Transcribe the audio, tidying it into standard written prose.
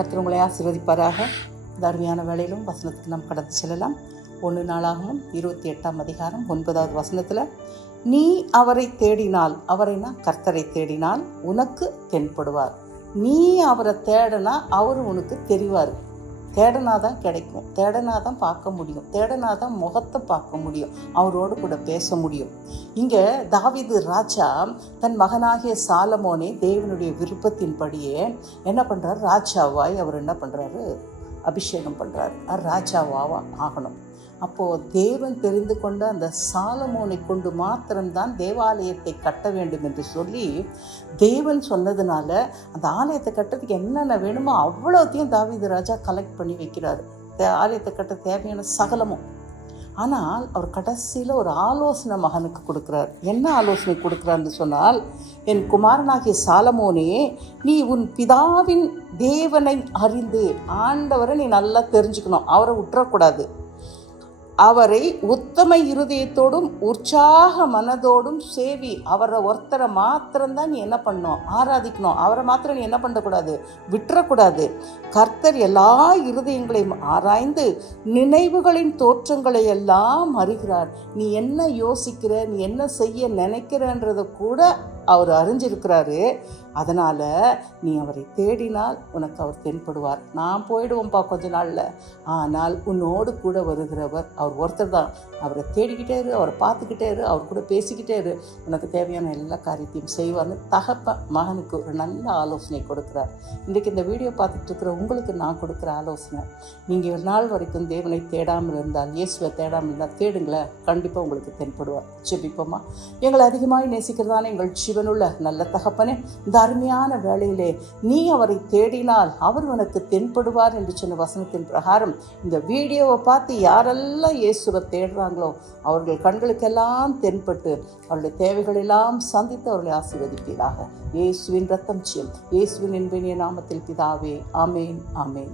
கர்த்தர் உங்களை ஆசீர்வதிப்பாராக. இந்த அருமையான வேளையிலும் வசனத்துக்கு நாம் கடந்து செல்லலாம். 1 நாளாகவும் 28ஆம் அதிகாரம் 9வது வசனத்தில், நீ அவரை தேடினால், அவரைனா கர்த்தரை தேடினால் உனக்கு தென்படுவார். நீ அவரை தேடினா அவர் உனக்கு தெரிவார். தேடனாதான் கிடைக்கும், தேடனாதான் பார்க்க முடியும், தேடனாதான் முகத்தை பார்க்க முடியும், அவரோடு கூட பேச முடியும். இங்கே தாவீது ராஜா தன் மகனாகிய சாலமோனே தேவனுடைய விருப்பத்தின்படியே என்ன பண்ணுறாரு, ராஜாவாய் அவர் என்ன பண்ணுறாரு, அபிஷேகம் பண்ணுறாரு. ராஜாவாக ஆகணும். அப்போது தேவன் தெரிந்து கொண்ட அந்த சாலமோனை கொண்டு மாத்திரம்தான் தேவாலயத்தை கட்ட வேண்டும் என்று சொல்லி தேவன் சொன்னதுனால அந்த ஆலயத்தை கட்டுறதுக்கு என்னென்ன வேணுமோ அவ்வளோத்தையும் தாவீது ராஜா கலெக்ட் பண்ணி வைக்கிறாரு. ஆலயத்தை கட்ட தேவையான சகலமும். ஆனால் அவர் கடைசியில் ஒரு ஆலோசனை மகனுக்கு கொடுக்குறார். என்ன ஆலோசனை கொடுக்குறாருன்னு சொன்னால், என் குமாரனாகிய சாலமோனே, நீ உன் பிதாவின் தேவனை அறிந்து, ஆண்டவரை நீ நல்லா தெரிஞ்சுக்கணும், அவரை விட்டுறக்கூடாது. அவரை உத்தம இருதயத்தோடும் உற்சாக மனதோடும் சேவி. அவரை ஒருத்தரை மாத்திரம்தான் நீ என்ன பண்ணணும், ஆராதிக்கணும். அவரை மாத்திரம் நீ என்ன பண்ணக்கூடாது, விட்டுறக்கூடாது. கர்த்தர் எல்லா இருதயங்களையும் ஆராய்ந்து நினைவுகளின் தோற்றங்களை எல்லாம் அறிகிறார். நீ என்ன யோசிக்கிற, நீ என்ன செய்ய நினைக்கிறன்றதை கூட அவர் அறிஞ்சிருக்கிறாரு. அதனால் நீ அவரை தேடினால் உனக்கு அவர் தென்படுவார். நான் போயிடுவோம்ப்பா கொஞ்ச நாளில், ஆனால் உன்னோடு கூட வருகிறவர் அவர் ஒருத்தர் தான். அவரை தேடிக்கிட்டே இரு, அவரை பார்த்துக்கிட்டே இரு, அவர் கூட பேசிக்கிட்டே இரு, உனக்கு தேவையான எல்லா காரியத்தையும் செய்வார்னு தகப்பன் மகனுக்கு ஒரு நல்ல ஆலோசனை கொடுக்குறார். இன்றைக்கி இந்த வீடியோ பார்த்துட்டு இருக்கிற உங்களுக்கு நான் கொடுக்குற ஆலோசனை, நீங்கள் ஒரு நாள் வரைக்கும் தேவனை தேடாமல் இருந்தால், இயேசுவை தேடாமல் இருந்தால் தேடுங்களேன், கண்டிப்பாக உங்களுக்கு தென்படுவார். ஜெபிப்போமா. எங்களை அதிகமாக நேசிக்கிறதான எங்கள் ஜீவனுள்ள நல்ல தகப்பனே, இந்த அருமையான வேளையிலே நீ அவரை தேடினால் அவர் உனக்கு தென்படுவார் என்று சொன்ன வசனத்தின் பிரகாரம் இந்த வீடியோவை பார்த்து யாரெல்லாம் இயேசுவை தேடுறாங்களோ அவர்கள் கண்களுக்கெல்லாம் தென்பட்டு அவருடைய தேவைகளெல்லாம் சந்தித்து அவர்களை ஆசீர்வதிப்பீராக. இயேசுவின் இரத்தம் ஜெயம், இயேசுவின் இன்ப நாமத்தில் பிதாவே, ஆமேன், ஆமேன்.